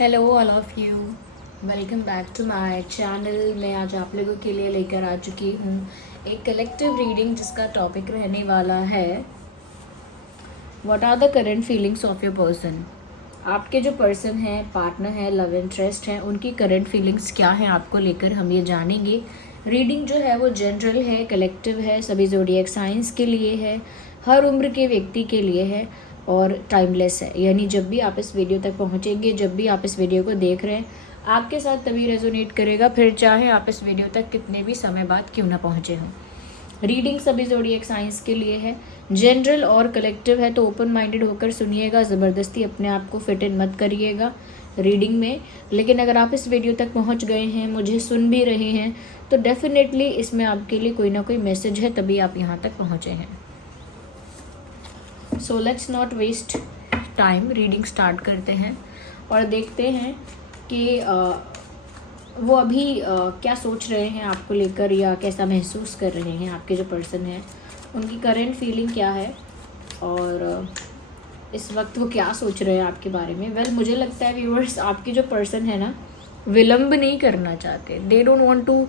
Hello all of you, welcome back to my channel. मैं आज आप लोगों के लिए लेकर आ चुकी हूँ एक कलेक्टिव रीडिंग जिसका टॉपिक रहने वाला है what are the current feelings of your person. आपके जो पर्सन हैं, पार्टनर हैं, लव इंटरेस्ट हैं, उनकी करंट फीलिंग्स क्या हैं आपको लेकर हम ये जानेंगे। रीडिंग जो है वो जनरल है, कलेक्टिव है, सभी ज़ोडिएक साइंस के लिए है, हर उम्र के व्यक्ति के लिए है और टाइमलेस है। यानी जब भी आप इस वीडियो तक पहुंचेंगे, जब भी आप इस वीडियो को देख रहे हैं, आपके साथ तभी रेजोनेट करेगा, फिर चाहे आप इस वीडियो तक कितने भी समय बाद क्यों ना पहुंचे हों। रीडिंग सभी ज़ोडिएक साइंस के लिए है, जनरल और कलेक्टिव है, तो ओपन माइंडेड होकर सुनिएगा, ज़बरदस्ती अपने आप को फिट इन मत करिएगा रीडिंग में। लेकिन अगर आप इस वीडियो तक पहुंच गए हैं, मुझे सुन भी रहे हैं, तो डेफिनेटली इसमें आपके लिए कोई ना कोई मैसेज है, तभी आप यहाँ तक पहुँचे हैं। So let's not waste time, reading start करते हैं और देखते हैं कि वो अभी क्या सोच रहे हैं आपको लेकर, या कैसा महसूस कर रहे हैं। आपके जो पर्सन हैं उनकी करंट फीलिंग क्या है और इस वक्त वो क्या सोच रहे हैं आपके बारे में। वेल मुझे लगता है व्यूअर्स, आपके जो पर्सन है ना, विलम्ब नहीं करना चाहते। They don't want to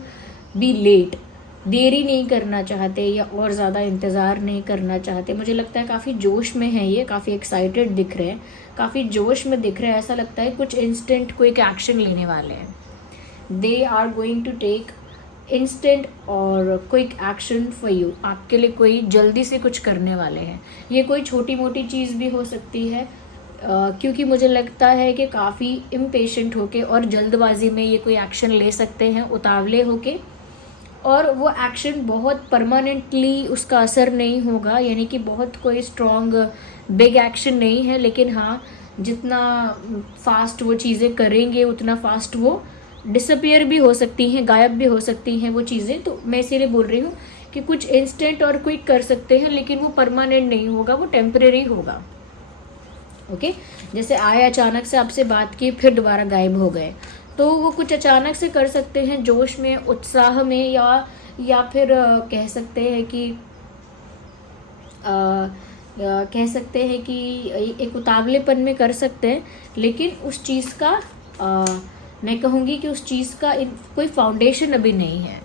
be late, देरी नहीं करना चाहते या और ज़्यादा इंतज़ार नहीं करना चाहते। मुझे लगता है काफ़ी जोश में है ये, काफ़ी एक्साइटेड दिख रहे हैं, काफ़ी जोश में दिख रहे हैं। ऐसा लगता है कुछ इंस्टेंट क्विक एक्शन लेने वाले हैं। They are going to take instant और क्विक एक्शन फॉर यू। आपके लिए कोई जल्दी से कुछ करने वाले हैं। ये कोई छोटी मोटी चीज़ भी हो सकती है, क्योंकि मुझे लगता है कि काफ़ी इम्पेशेंट होके और जल्दबाजी में ये कोई एक्शन ले सकते हैं, उतावले होके, और वो एक्शन बहुत परमानेंटली उसका असर नहीं होगा। यानी कि बहुत कोई स्ट्रॉन्ग बिग एक्शन नहीं है, लेकिन हाँ, जितना फास्ट वो चीज़ें करेंगे उतना फास्ट वो डिसअपियर भी हो सकती हैं, गायब भी हो सकती हैं वो चीज़ें। तो मैं इसीलिए बोल रही हूँ कि कुछ इंस्टेंट और क्विक कर सकते हैं, लेकिन वो परमानेंट नहीं होगा, वो टेम्परेरी होगा। ओके, जैसे आए, अचानक से आपसे बात की, फिर दोबारा गायब हो गए, तो वो कुछ अचानक से कर सकते हैं, जोश में, उत्साह में, या फिर कह सकते हैं कि कह सकते हैं कि एक उतावलेपन में कर सकते हैं। लेकिन उस चीज़ का मैं कहूँगी कि उस चीज़ का कोई फाउंडेशन अभी नहीं है,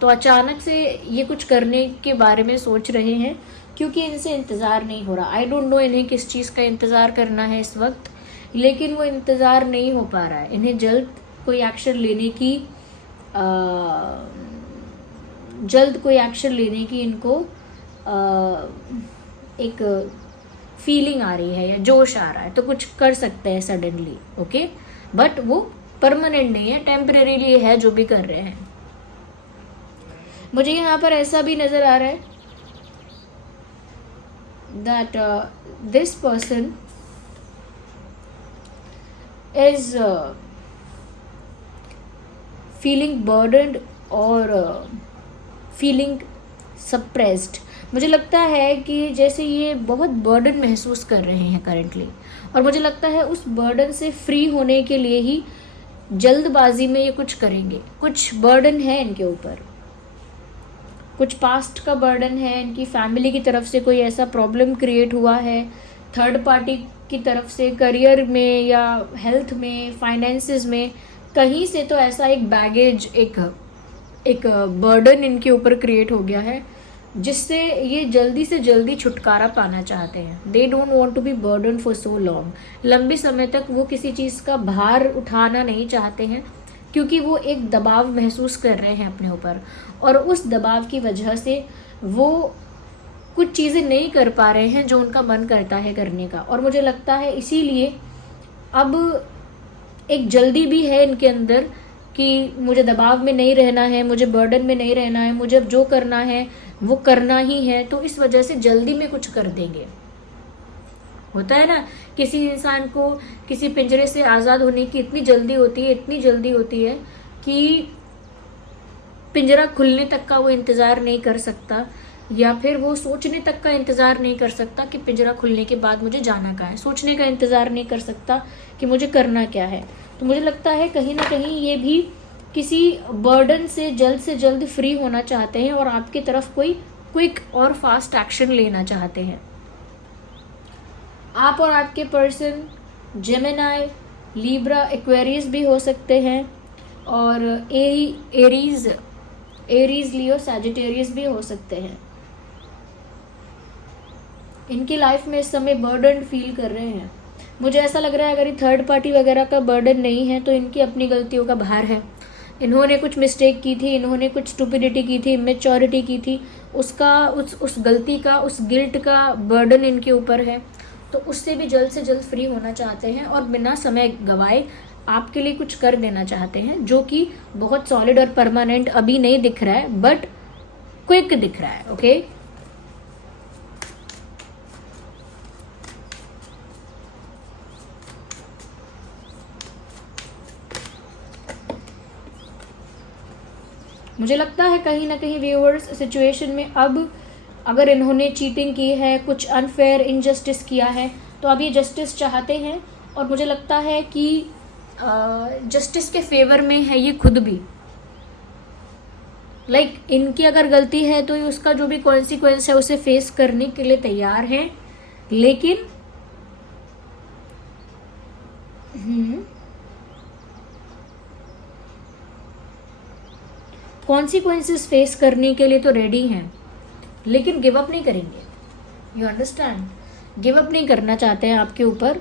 तो अचानक से ये कुछ करने के बारे में सोच रहे हैं, क्योंकि इनसे इंतज़ार नहीं हो रहा। आई डोंट नो इन्हें किस चीज़ का इंतज़ार करना है इस वक्त, लेकिन वो इंतज़ार नहीं हो पा रहा है। इन्हें जल्द कोई एक्शन लेने की इनको एक फीलिंग आ रही है या जोश आ रहा है, तो कुछ कर सकते हैं सडनली। ओके, बट वो परमानेंट नहीं है, टेम्परेरीली है जो भी कर रहे हैं। मुझे यहाँ पर ऐसा भी नज़र आ रहा है that this person is feeling burdened और फीलिंग सप्रेस्ड। मुझे लगता है कि जैसे ये बहुत बर्डन महसूस कर रहे हैं करंटली, और मुझे लगता है उस बर्डन से फ्री होने के लिए ही जल्दबाजी में ये कुछ करेंगे। कुछ बर्डन है इनके ऊपर, कुछ पास्ट का बर्डन है, इनकी फैमिली की तरफ से कोई ऐसा प्रॉब्लम क्रिएट हुआ है, थर्ड पार्टी की तरफ से, करियर में या हेल्थ में, फाइनेंसेस में, कहीं से तो ऐसा एक बैगेज, एक बर्डन इनके ऊपर क्रिएट हो गया है, जिससे ये जल्दी से जल्दी छुटकारा पाना चाहते हैं। They don't want to be burden for so long. लंबे समय तक वो किसी चीज़ का भार उठाना नहीं चाहते हैं, क्योंकि वो एक दबाव महसूस कर रहे हैं अपने ऊपर, और उस दबाव की वजह से वो कुछ चीज़ें नहीं कर पा रहे हैं जो उनका मन करता है करने का। और मुझे लगता है इसीलिए अब एक जल्दी भी है इनके अंदर कि मुझे दबाव में नहीं रहना है, मुझे बर्डन में नहीं रहना है, मुझे अब जो करना है वो करना ही है। तो इस वजह से जल्दी में कुछ कर देंगे। होता है ना, किसी इंसान को किसी पिंजरे से आज़ाद होने की इतनी जल्दी होती है कि पिंजरा खुलने तक का वो इंतज़ार नहीं कर सकता, या फिर वो सोचने तक का इंतज़ार नहीं कर सकता कि पिंजरा खुलने के बाद मुझे जाना कहाँ है। सोचने का इंतज़ार नहीं कर सकता कि मुझे करना क्या है। तो मुझे लगता है कहीं ना कहीं ये भी किसी बर्डन से जल्द फ्री होना चाहते हैं, और आपकी तरफ कोई क्विक और फास्ट एक्शन लेना चाहते हैं। आप और आपके पर्सन जेमिनाई, लिब्रा एक्वेरियस भी हो सकते हैं, और एरीज लियो सैजिटेरियस भी हो सकते हैं। इनकी लाइफ में इस समय बर्डन फील कर रहे हैं। मुझे ऐसा लग रहा है अगर ये थर्ड पार्टी वगैरह का बर्डन नहीं है तो इनकी अपनी गलतियों का भार है। इन्होंने कुछ मिस्टेक की थी, इन्होंने कुछ स्टुपिडिटी की थी, इमेच्योरिटी की थी, उसका उस गलती का, उस गिल्ट का बर्डन इनके ऊपर है। तो उससे भी जल्द से जल्द फ्री होना चाहते हैं और बिना समय गवाए आपके लिए कुछ कर देना चाहते हैं, जो कि बहुत सॉलिड और परमानेंट अभी नहीं दिख रहा है, बट क्विक दिख रहा है। ओके, मुझे लगता है कहीं ना कहीं व्यूअर्स सिचुएशन में अब अगर इन्होंने चीटिंग की है, कुछ अनफेयर इनजस्टिस किया है, तो अब ये जस्टिस चाहते हैं। और मुझे लगता है कि जस्टिस के फेवर में है ये खुद भी। इनकी अगर गलती है तो ये उसका जो भी कॉन्सिक्वेंस है उसे फेस करने के लिए तैयार हैं, लेकिन कॉन्सिक्वेंसेस फेस करने के लिए तो रेडी हैं, लेकिन गिव अप नहीं करेंगे। You understand? गिव अप नहीं करना चाहते हैं आपके ऊपर।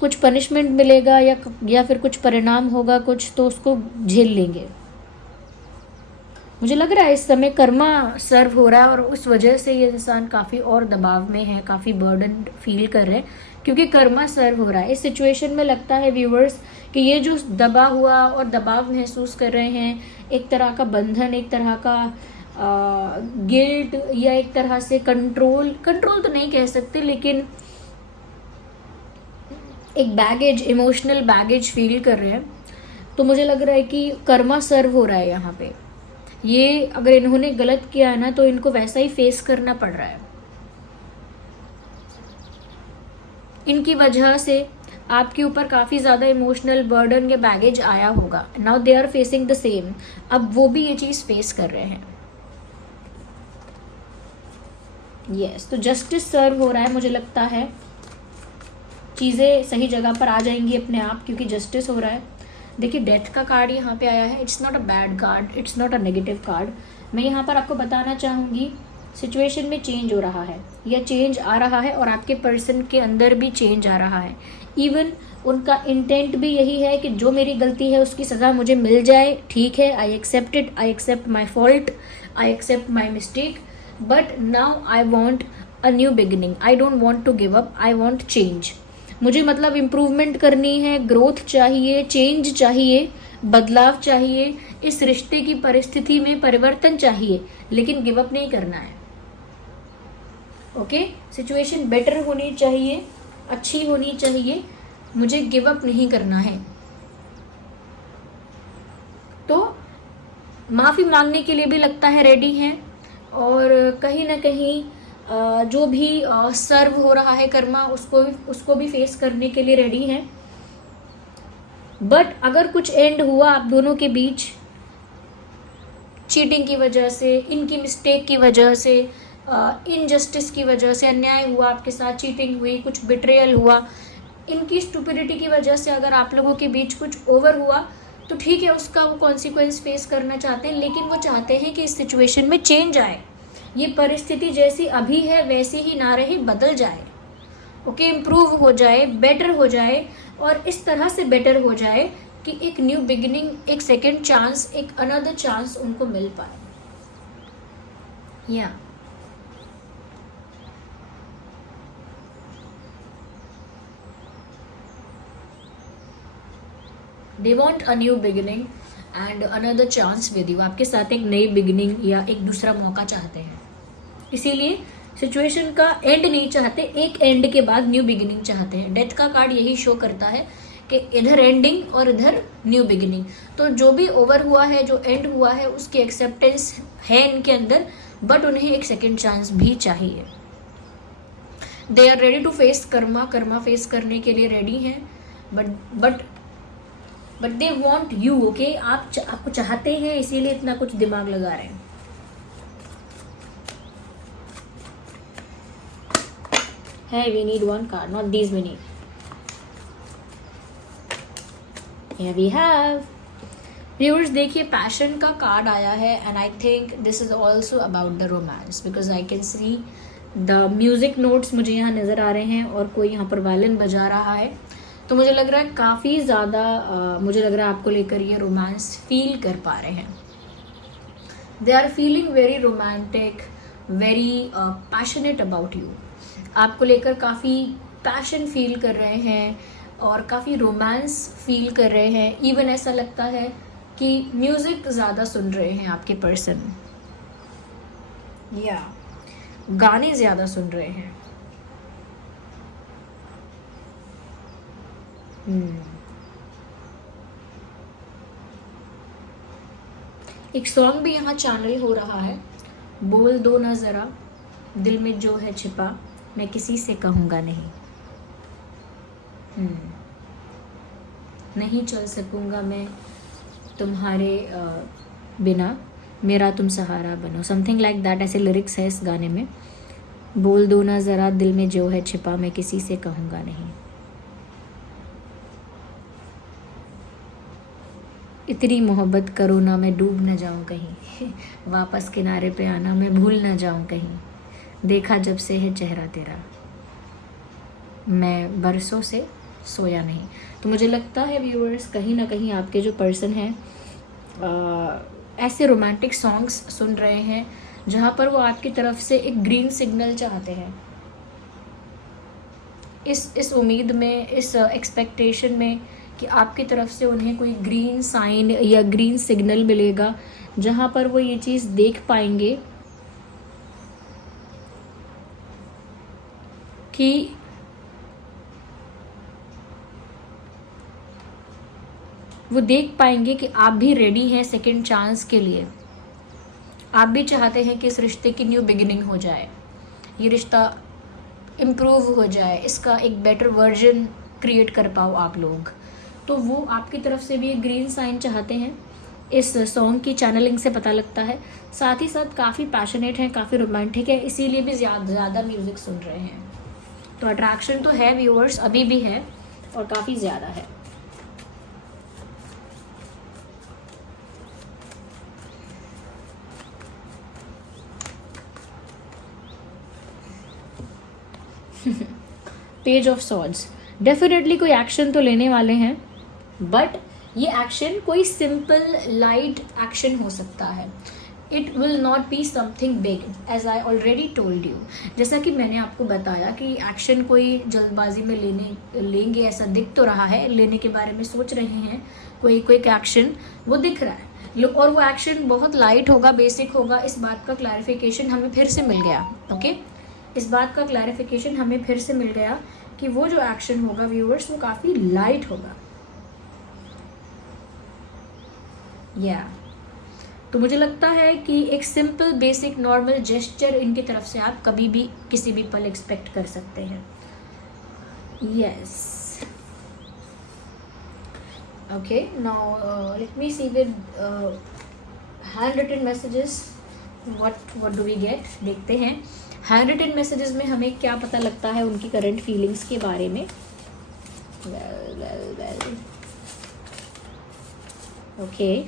कुछ पनिशमेंट मिलेगा या फिर कुछ परिणाम होगा कुछ, तो उसको झेल लेंगे। मुझे लग रहा है इस समय कर्मा सर्व हो रहा है और उस वजह से ये इंसान काफ़ी और दबाव में है, काफ़ी बर्डन फील कर रहे हैं, क्योंकि कर्मा सर्व हो रहा है। इस सिचुएशन में लगता है व्यूअर्स कि ये जो दबा हुआ और दबाव महसूस कर रहे हैं, एक तरह का बंधन, एक तरह का गिल्ट, या एक तरह से कंट्रोल तो नहीं कह सकते, लेकिन एक बैगेज, इमोशनल बैगेज फील कर रहे हैं। तो मुझे लग रहा है कि कर्मा सर्व हो रहा है यहाँ पे। ये अगर इन्होंने गलत किया है ना, तो इनको वैसा ही फेस करना पड़ रहा है। इनकी वजह से आपके ऊपर काफ़ी ज़्यादा इमोशनल बर्डन या बैगेज आया होगा। Now they are facing the same. अब वो भी ये चीज़ फेस कर रहे हैं। यस, तो जस्टिस सर्व हो रहा है। मुझे लगता है चीज़ें सही जगह पर आ जाएंगी अपने आप, क्योंकि जस्टिस हो रहा है। देखिए, डेथ का कार्ड यहाँ पे आया है। It's not a bad card, it's not a negative card. मैं यहाँ पर आपको बताना चाहूँगी सिचुएशन में चेंज हो रहा है, या चेंज आ रहा है, और आपके पर्सन के अंदर भी चेंज आ रहा है। इवन उनका इंटेंट भी यही है कि जो मेरी गलती है उसकी सज़ा मुझे मिल जाए, ठीक है, I accept it, I accept my fault, I accept my mistake, but now I want a new beginning. I don't want to give up, I want change. मुझे मतलब इम्प्रूवमेंट करनी है, ग्रोथ चाहिए, चेंज चाहिए, बदलाव चाहिए, इस रिश्ते की परिस्थिति में परिवर्तन चाहिए, लेकिन गिव अप नहीं करना है। ओके, सिचुएशन बेटर होनी चाहिए, अच्छी होनी चाहिए, मुझे गिव अप नहीं करना है। तो माफ़ी मांगने के लिए भी लगता है रेडी हैं, और कहीं ना कहीं जो भी सर्व हो रहा है कर्मा, उसको भी फेस करने के लिए रेडी हैं। बट अगर कुछ एंड हुआ आप दोनों के बीच चीटिंग की वजह से, इनकी मिस्टेक की वजह से, इनजस्टिस की वजह से, अन्याय हुआ आपके साथ, चीटिंग हुई, कुछ बिट्रेयल हुआ, इनकी स्टुपिडिटी की वजह से अगर आप लोगों के बीच कुछ ओवर हुआ, तो ठीक है, उसका वो कॉन्सिक्वेंस फेस करना चाहते हैं, लेकिन वो चाहते हैं कि इस सिचुएशन में चेंज आए। ये परिस्थिति जैसी अभी है वैसी ही ना रहे, बदल जाए। ओके, इम्प्रूव हो जाए, बेटर हो जाए, और इस तरह से बेटर हो जाए कि एक न्यू बिगिनिंग, एक सेकेंड चांस, एक अनदर चांस उनको मिल पाए। या they want a new beginning and another chance with you. आपके साथ एक नई बिगिनिंग या एक दूसरा मौका चाहते हैं, इसीलिए सिचुएशन का एंड नहीं चाहते, एक एंड के बाद न्यू बिगिनिंग चाहते हैं। डेथ का कार्ड यही शो करता है कि इधर एंडिंग और इधर न्यू बिगिनिंग। तो जो भी ओवर हुआ है, जो एंड हुआ है, उसकी एक्सेप्टेंस है इनके अंदर, बट उन्हें एक सेकेंड चांस भी चाहिए। They are ready to face karma face करने के लिए रेडी हैं, but they want you. Okay, आपको चाहते हैं, इसीलिए इतना कुछ दिमाग लगा रहे हैं। Hey, we need one card, not these we need. Here we have viewers, देखिए पैशन का कार्ड आया है and I think this is also about the romance because I can see the music notes मुझे यहाँ नज़र आ रहे हैं और कोई यहाँ पर वायलिन बजा रहा है। तो मुझे लग रहा है काफ़ी ज़्यादा मुझे लग रहा है आपको लेकर ये रोमांस फील कर पा रहे हैं। They are feeling very romantic, very passionate about you. आपको लेकर काफ़ी पैशन फील कर रहे हैं और काफ़ी रोमांस फील कर रहे हैं। इवन ऐसा लगता है कि म्यूज़िक ज़्यादा सुन रहे हैं आपके पर्सन, या गाने ज़्यादा सुन रहे हैं। एक सॉन्ग भी यहाँ चैनल हो रहा है, बोल दो ना ज़रा दिल में जो है छिपा, मैं किसी से कहूँगा नहीं। नहीं चल सकूँगा मैं तुम्हारे बिना, मेरा तुम सहारा बनो, समथिंग लाइक दैट, ऐसे लिरिक्स है इस गाने में। बोल दो ना ज़रा दिल में जो है छिपा, मैं किसी से कहूँगा नहीं। इतनी मोहब्बत करो ना मैं डूब न जाऊँ कहीं, वापस किनारे पे आना मैं भूल न जाऊँ कहीं, देखा जब से है चेहरा तेरा, मैं बरसों से सोया नहीं। तो मुझे लगता है व्यूअर्स, कहीं ना कहीं आपके जो पर्सन हैं ऐसे रोमांटिक सॉन्ग्स सुन रहे हैं जहाँ पर वो आपकी तरफ से एक ग्रीन सिग्नल चाहते हैं, इस उम्मीद में, इस एक्सपेक्टेशन में कि आपकी तरफ से उन्हें कोई ग्रीन साइन या ग्रीन सिग्नल मिलेगा जहाँ पर वो ये चीज़ देख पाएंगे कि कि आप भी रेडी हैं सेकंड चांस के लिए। आप भी चाहते हैं कि इस रिश्ते की न्यू बिगिनिंग हो जाए, ये रिश्ता इम्प्रूव हो जाए, इसका एक बेटर वर्जन क्रिएट कर पाओ आप लोग। तो वो आपकी तरफ से भी एक ग्रीन साइन चाहते हैं, इस सॉन्ग की चैनलिंग से पता लगता है। साथ ही साथ काफ़ी पैशनेट हैं, काफ़ी रोमांटिक है, इसीलिए भी ज़्यादा म्यूज़िक सुन रहे हैं। तो अट्रैक्शन तो है व्यूअर्स, अभी भी है और काफ़ी ज़्यादा है। पेज ऑफ सॉर्ड्स, डेफिनेटली कोई एक्शन तो लेने वाले हैं, बट ये एक्शन कोई सिंपल लाइट एक्शन हो सकता है। It will not be something big, as I already told you. जैसा कि मैंने आपको बताया कि एक्शन कोई जल्दबाजी में लेंगे ऐसा दिख तो रहा है, लेने के बारे में सोच रहे हैं, कोई क्विक एक्शन वो दिख रहा है, और वो एक्शन बहुत लाइट होगा, बेसिक होगा। इस बात का क्लैरिफिकेशन हमें फिर से मिल गया। ओके, इस बात का क्लैरिफिकेशन हमें फिर से मिल गया कि वो जो एक्शन होगा व्यूअर्स वो काफ़ी लाइट होगा। या तो मुझे लगता है कि एक सिंपल बेसिक नॉर्मल जेस्चर इनकी तरफ से आप कभी भी किसी भी पल एक्सपेक्ट कर सकते हैं। Yes, okay, now let me see with hand written messages what do we get. देखते हैं हैंड रिटन मैसेजेस में हमें क्या पता लगता है उनकी करंट फीलिंग्स के बारे में। Well okay,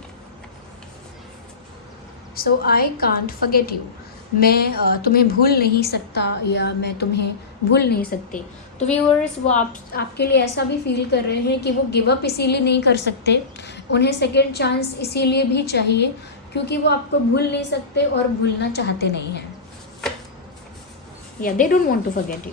so I can't forget you, मैं तुम्हें भूल नहीं सकता या मैं तुम्हें भूल नहीं सकती। तो व्यूअर्स वो आपके लिए ऐसा भी फील कर रहे हैं कि वो गिव अप इसीलिए नहीं कर सकते, उन्हें सेकेंड चांस इसीलिए भी चाहिए क्योंकि वो आपको भूल नहीं सकते और भूलना चाहते नहीं हैं। या they don't want to forget you.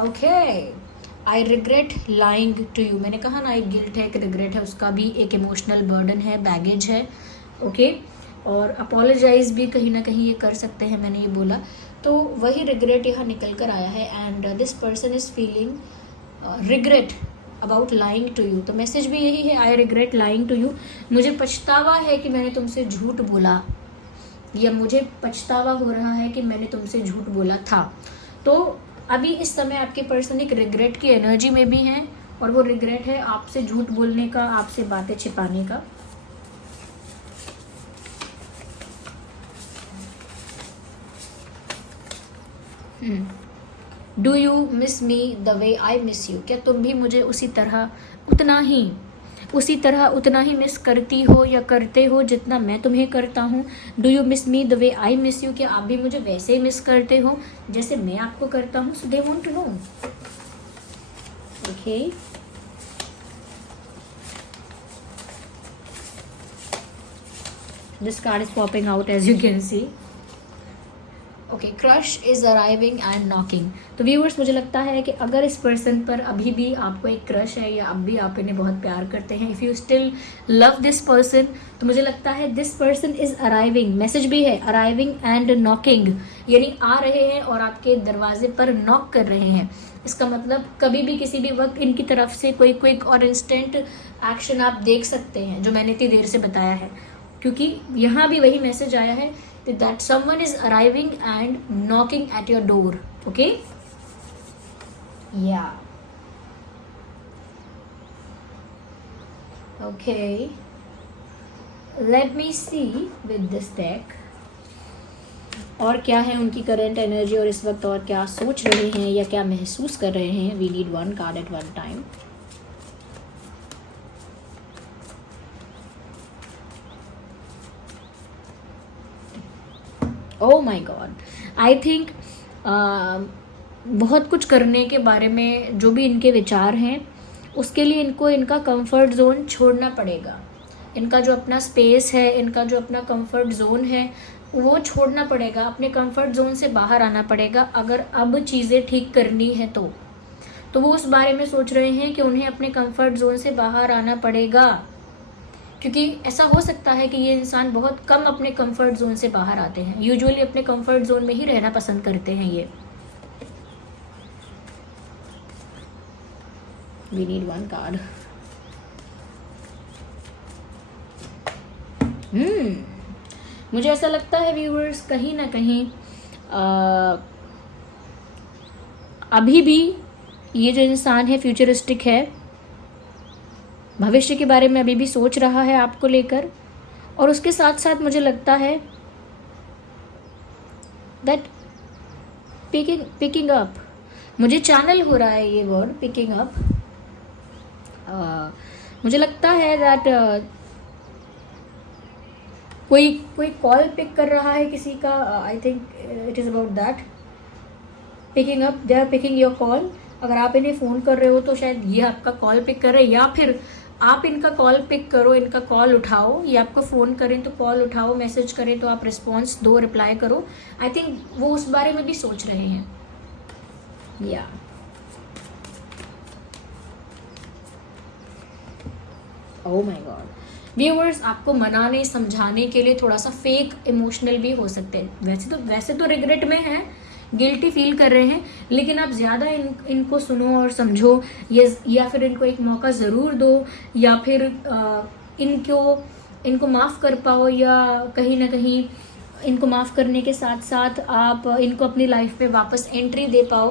Okay, I regret lying to you. मैंने कहा ना, एक गिल्ट है, एक रिग्रेट है, उसका भी एक इमोशनल बर्डन है, बैगेज है। ओके, और अपोलोजाइज भी कहीं ना कहीं ये कर सकते हैं, मैंने ये बोला। तो वही रिग्रेट यहाँ निकल कर आया है and this person is feeling regret about lying to you. तो मैसेज भी यही है, I regret lying to you. मुझे पछतावा है कि मैंने तुमसे झूठ बोला, या मुझे पछतावा हो रहा है कि मैंने तुमसे झूठ बोला था। तो अभी इस समय आपके पर्सन एक रिग्रेट की एनर्जी में भी हैं और वो रिग्रेट है आपसे झूठ बोलने का, आपसे बातें छिपाने का। Do you miss me the way I miss you, क्या तुम भी मुझे उसी तरह उतना ही मिस करती हो या करते हो जितना मैं तुम्हें करता हूँ. Do you miss me the way I miss you, क्या आप भी मुझे वैसे ही मिस करते हो जैसे मैं आपको करता हूँ. So they want to know. Okay, this card is popping out as you can see. Okay, crush is arriving and knocking. तो व्यूअर्स, मुझे लगता है कि अगर इस पर्सन पर अभी भी आपको एक क्रश है या अब भी आप इन्हें बहुत प्यार करते हैं, if you still love this person, तो मुझे लगता है this person is arriving. Message भी है अराइविंग एंड नॉकिंग, यानी आ रहे हैं और आपके दरवाजे पर नॉक कर रहे हैं. इसका मतलब कभी भी किसी भी वक्त इनकी तरफ से कोई क्विक और इंस्टेंट एक्शन आप देख सकते हैं, जो मैंने इतनी देर से बताया है, क्योंकि यहाँ भी वही मैसेज आया है that someone is arriving and knocking at your door. Okay, yeah, okay, let me see with this deck और क्या है उनकी करंट एनर्जी और इस वक्त और क्या सोच रहे हैं या क्या महसूस कर रहे हैं. We need one card at one time. Oh my God, I think बहुत कुछ करने के बारे में जो भी इनके विचार हैं, उसके लिए इनको इनका कंफर्ट जोन छोड़ना पड़ेगा. इनका जो अपना स्पेस है, इनका जो अपना कंफर्ट जोन है, वो छोड़ना पड़ेगा. अपने कंफर्ट जोन से बाहर आना पड़ेगा अगर अब चीज़ें ठीक करनी है तो वो उस बारे में सोच रहे हैं कि उन्हें अपने कंफर्ट जोन से बाहर आना पड़ेगा, क्योंकि ऐसा हो सकता है कि ये इंसान बहुत कम अपने कंफर्ट जोन से बाहर आते हैं. यूजुअली अपने कंफर्ट जोन में ही रहना पसंद करते हैं ये. We need one card. मुझे ऐसा लगता है व्यूअर्स, कहीं ना कहीं अभी भी ये जो इंसान है फ्यूचरिस्टिक है, भविष्य के बारे में अभी भी सोच रहा है आपको लेकर. और उसके साथ साथ मुझे लगता है दैट पिकिंग अप, मुझे चैनल हो रहा है ये वर्ड पिकिंग अप. मुझे लगता है दैट कोई कॉल पिक कर रहा है किसी का. I think it is about that picking up. They are picking your call. अगर आप इन्हें फ़ोन कर रहे हो तो शायद ये आपका कॉल पिक कर रहे हैं, या फिर आप इनका कॉल पिक करो, इनका कॉल उठाओ. ये आपको फ़ोन करें तो कॉल उठाओ, मैसेज करें तो आप रिस्पॉन्स दो, रिप्लाई करो. आई थिंक वो उस बारे में भी सोच रहे हैं. या ओह माय गॉड, व्यूअर्स, आपको मनाने समझाने के लिए थोड़ा सा फेक इमोशनल भी हो सकते हैं. वैसे तो रिग्रेट में है, गिल्टी फील कर रहे हैं, लेकिन आप ज़्यादा इनको सुनो और समझो, या फिर इनको एक मौका ज़रूर दो, या फिर इनको माफ़ कर पाओ, या कहीं ना कहीं इनको माफ़ करने के साथ साथ आप इनको अपनी लाइफ में वापस एंट्री दे पाओ.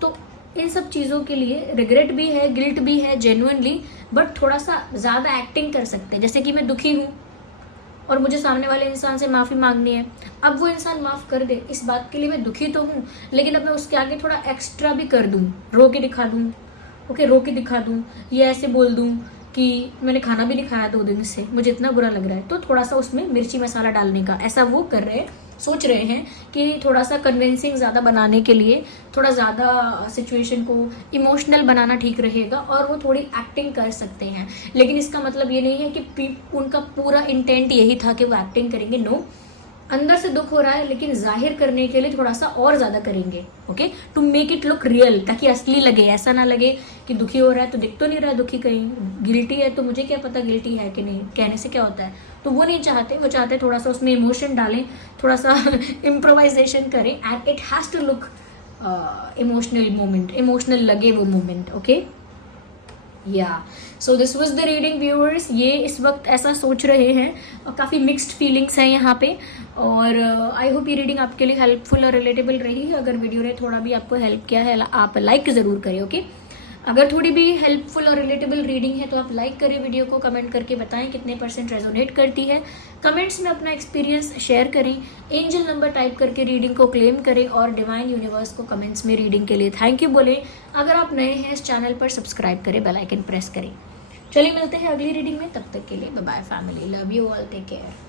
तो इन सब चीज़ों के लिए रिग्रेट भी है, गिल्ट भी है जेन्युइनली, बट थोड़ा सा ज़्यादा एक्टिंग कर सकते हैं. जैसे कि मैं दुखी हूँ और मुझे सामने वाले इंसान से माफ़ी मांगनी है. अब वो इंसान माफ़ कर दे, इस बात के लिए मैं दुखी तो हूँ, लेकिन अब मैं उसके आगे थोड़ा एक्स्ट्रा भी कर दूँ, रो के दिखा दूँ. ओके, रो के दिखा दूँ, ये ऐसे बोल दूँ कि मैंने खाना भी नहीं खाया 2 दिन से, मुझे इतना बुरा लग रहा है. तो थोड़ा सा उसमें मिर्ची मसाला डालने का, ऐसा वो कर रहे हैं, सोच रहे हैं कि थोड़ा सा कन्विंसिंग ज़्यादा बनाने के लिए थोड़ा ज़्यादा सिचुएशन को इमोशनल बनाना ठीक रहेगा, और वो थोड़ी एक्टिंग कर सकते हैं. लेकिन इसका मतलब ये नहीं है कि उनका पूरा इंटेंट यही था कि वो एक्टिंग करेंगे. नो, अंदर से दुख हो रहा है, लेकिन जाहिर करने के लिए थोड़ा सा और ज़्यादा करेंगे. Okay, to make it look real, ताकि असली लगे. ऐसा ना लगे कि दुखी हो रहा है तो दिख तो नहीं रहा दुखी, कहीं गिल्टी है तो मुझे क्या पता गिल्टी है कि नहीं, कहने से क्या होता है. तो वो नहीं चाहते, वो चाहते थोड़ा सा उसमें इमोशन डालें, थोड़ा सा इम्प्रोवाइजेशन करें, and it has to look emotional moment, emotional लगे वो moment. Okay, yeah so this was the reading viewers. ये इस वक्त ऐसा सोच रहे हैं, और काफ़ी मिक्स्ड फीलिंग्स हैं यहाँ पे. और आई होप ये रीडिंग आपके लिए हेल्पफुल और रिलेटेबल रही. अगर वीडियो ने थोड़ा भी आपको हेल्प किया है, आप लाइक ज़रूर करें. ओके, अगर थोड़ी भी हेल्पफुल और रिलेटेबल रीडिंग है तो आप लाइक करें वीडियो को, कमेंट करके बताएं कितने % रेजोनेट करती है, कमेंट्स में अपना एक्सपीरियंस शेयर करें, एंजल नंबर टाइप करके रीडिंग को क्लेम करें और डिवाइन यूनिवर्स को कमेंट्स में रीडिंग के लिए थैंक यू बोलें। अगर आप नए हैं इस चैनल पर सब्सक्राइब करें, बेल आइकन प्रेस करें। चलिए मिलते हैं अगली रीडिंग में, तब तक के लिए bye bye family, love you all, take care.